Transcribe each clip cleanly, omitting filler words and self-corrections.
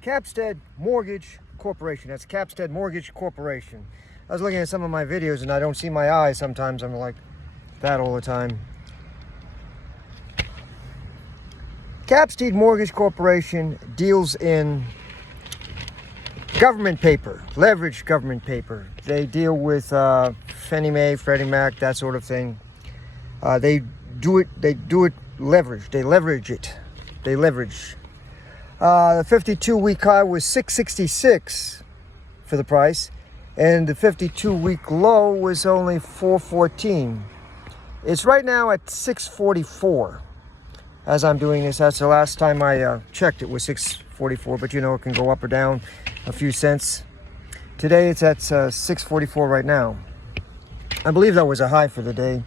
Capstead Mortgage Corporation. That's Capstead Mortgage Corporation. I was looking at some of my videos and I don't see my eyes sometimes. I'm like that all the time. Capstead Mortgage Corporation deals in government paper, leveraged government paper. They deal with Fannie Mae, Freddie Mac, that sort of thing. They do it leveraged. They leverage it. They leverage. The 52-week high was 666 for the price, and the 52-week low was only 414. It's right now at 644. As I'm doing this, that's the last time I checked. It was 644, but you know it can go up or down a few cents. Today it's at 644 right now. I believe that was a high for the day.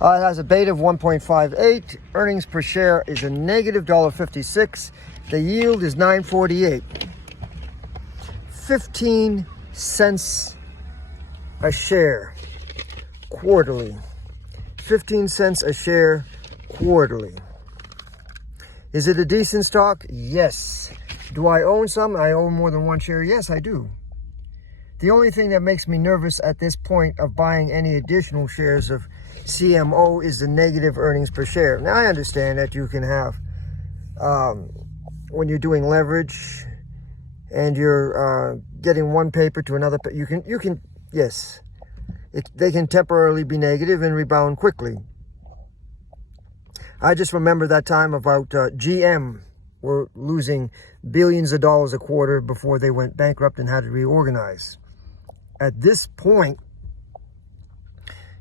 It has a beta of 1.58. Earnings per share is a negative $1.56. The yield is 9.48. 15 cents a share quarterly. 15 cents a share quarterly. Is it a decent stock? Yes. Do I own some? I own more than one share? Yes, I do. The only thing that makes me nervous at this point of buying any additional shares of CMO is the negative earnings per share. Now, I understand that you can have, when you're doing leverage and you're getting one paper to another, yes, they can temporarily be negative and rebound quickly. I just remember that time about GM were losing billions of dollars a quarter before they went bankrupt and had to reorganize. At this point,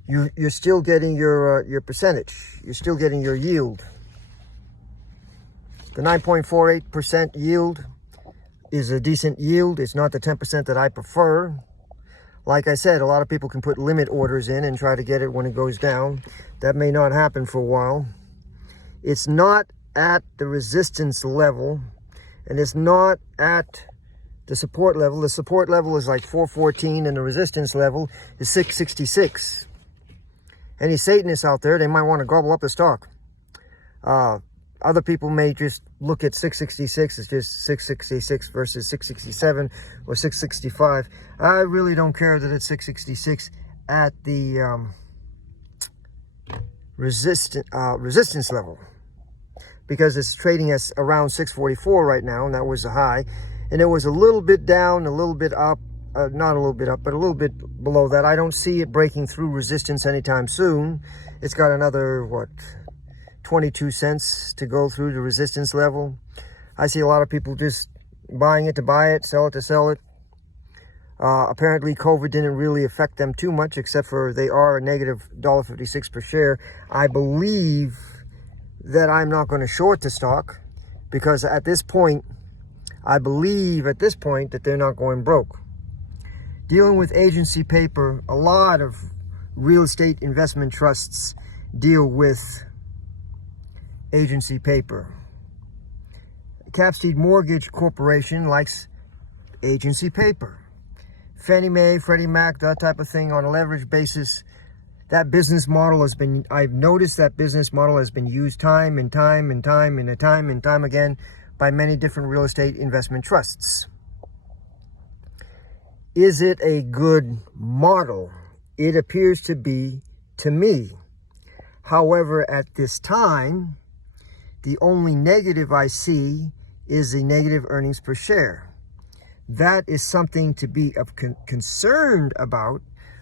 you're still getting your percentage. You're still getting your yield. The 9.48% yield is a decent yield. It's not the 10% that I prefer. Like I said, a lot of people can put limit orders in and try to get it when it goes down. That may not happen for a while. It's not at the resistance level, and it's not at the support level. The support level is like 414, and the resistance level is 666. Any Satanists out there, they might want to gobble up the stock. Other people may just look at 666 as just 666 versus 667 or 665. I really don't care that it's 666 at the resistance level, because it's trading at around 644 right now, and that was a high. And it was a little bit down, a little bit up, not a little bit up, but a little bit below that. I don't see it breaking through resistance anytime soon. It's got another, 22 cents to go through the resistance level. I see a lot of people just buying it to buy it, sell it to sell it. Apparently, COVID didn't really affect them too much, except for they are a negative $1.56 per share. I believe that I'm not going to short the stock, because at this point, I believe at this point that they're not going broke. Dealing with agency paper, a lot of real estate investment trusts deal with agency paper. Capstead Mortgage Corporation likes agency paper. Fannie Mae, Freddie Mac, that type of thing on a leverage basis. That business model I've noticed that business model has been used time and time again by many different real estate investment trusts. Is it a good model? It appears to be to me. However, at this time, the only negative I see is the negative earnings per share. That is something to be concerned about,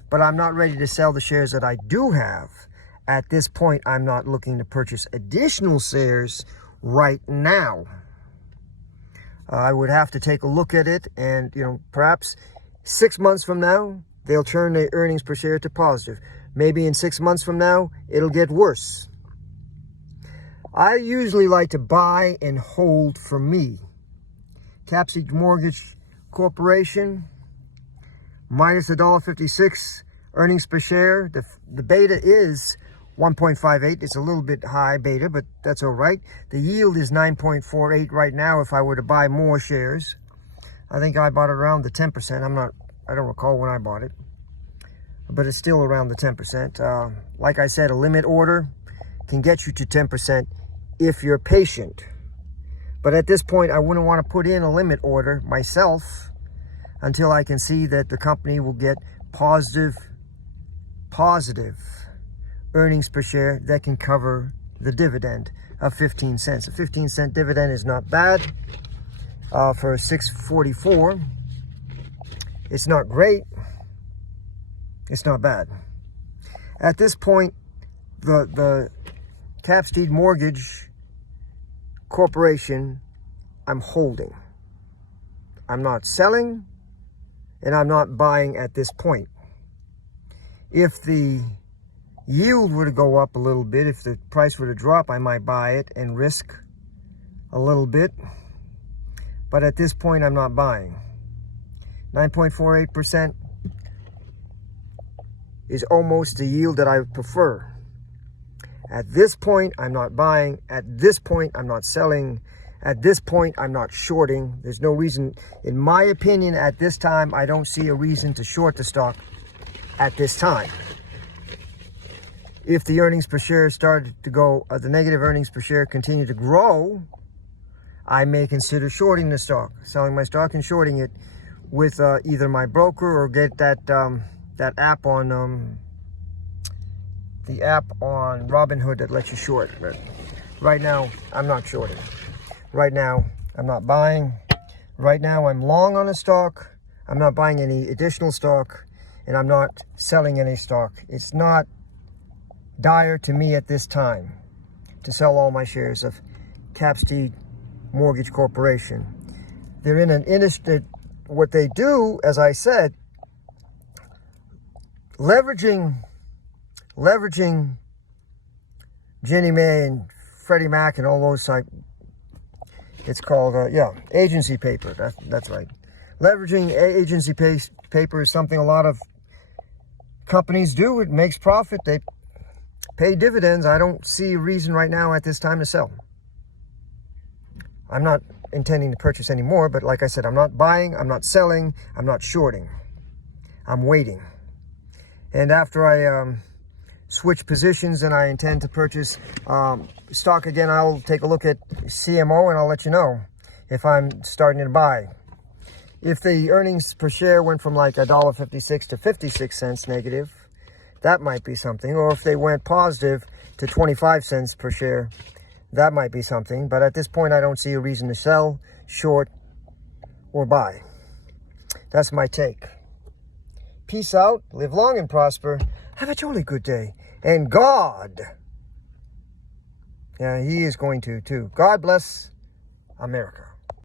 but I'm not ready to sell the shares that I do have. At this point, I'm not looking to purchase additional shares right now. I would have to take a look at it, and perhaps 6 months from now, they'll turn the earnings per share to positive. Maybe in 6 months from now, it'll get worse. I usually like to buy and hold for me. Capstead Mortgage Corporation, minus $1.56 earnings per share. The beta is 1.58. It's a little bit high beta, but that's all right. The yield is 9.48 right now if I were to buy more shares. I think I bought it around the 10%. I don't recall when I bought it, but it's still around the 10%. Like I said, a limit order can get you to 10% if you're patient. But at this point, I wouldn't want to put in a limit order myself until I can see that the company will get positive earnings per share that can cover the dividend of 15 cents. A 15-cent dividend is not bad for $6.44. It's not great. It's not bad. At this point, the Capstead Mortgage Corporation, I'm holding. I'm not selling, and I'm not buying at this point. If the yield were to go up a little bit, if the price were to drop, I might buy it and risk a little bit. But at this point, I'm not buying. 9.48% is almost the yield that I prefer. At this point, I'm not buying. At this point, I'm not selling. At this point, I'm not shorting. There's no reason, in my opinion, at this time, I don't see a reason to short the stock at this time. If the earnings per share started to go, the negative earnings per share continue to grow, I may consider shorting the stock, selling my stock and shorting it with either my broker or get that that app on the app on Robinhood that lets you short. But right now, I'm not shorting. Right now, I'm not buying. Right now, I'm long on a stock. I'm not buying any additional stock, and I'm not selling any stock. It's not dire to me at this time to sell all my shares of Capstead Mortgage Corporation. They're in an industry, what they do, as I said, leveraging Ginnie Mae and Freddie Mac and all those type. It's called agency paper. That's right. Leveraging agency paper is something a lot of companies do. It makes profit. They pay dividends. I don't see a reason right now at this time to sell. I'm not intending to purchase any more, but like I said, I'm not buying, I'm not selling, I'm not shorting. I'm waiting. And after I switch positions and I intend to purchase stock again, I'll take a look at CMO and I'll let you know if I'm starting to buy. If the earnings per share went from like $1.56 to 56 cents negative, that might be something. Or if they went positive to 25 cents per share, that might be something. But at this point, I don't see a reason to sell, short, or buy. That's my take. Peace out. Live long and prosper. Have a jolly good day. And God, He is going to too. God bless America.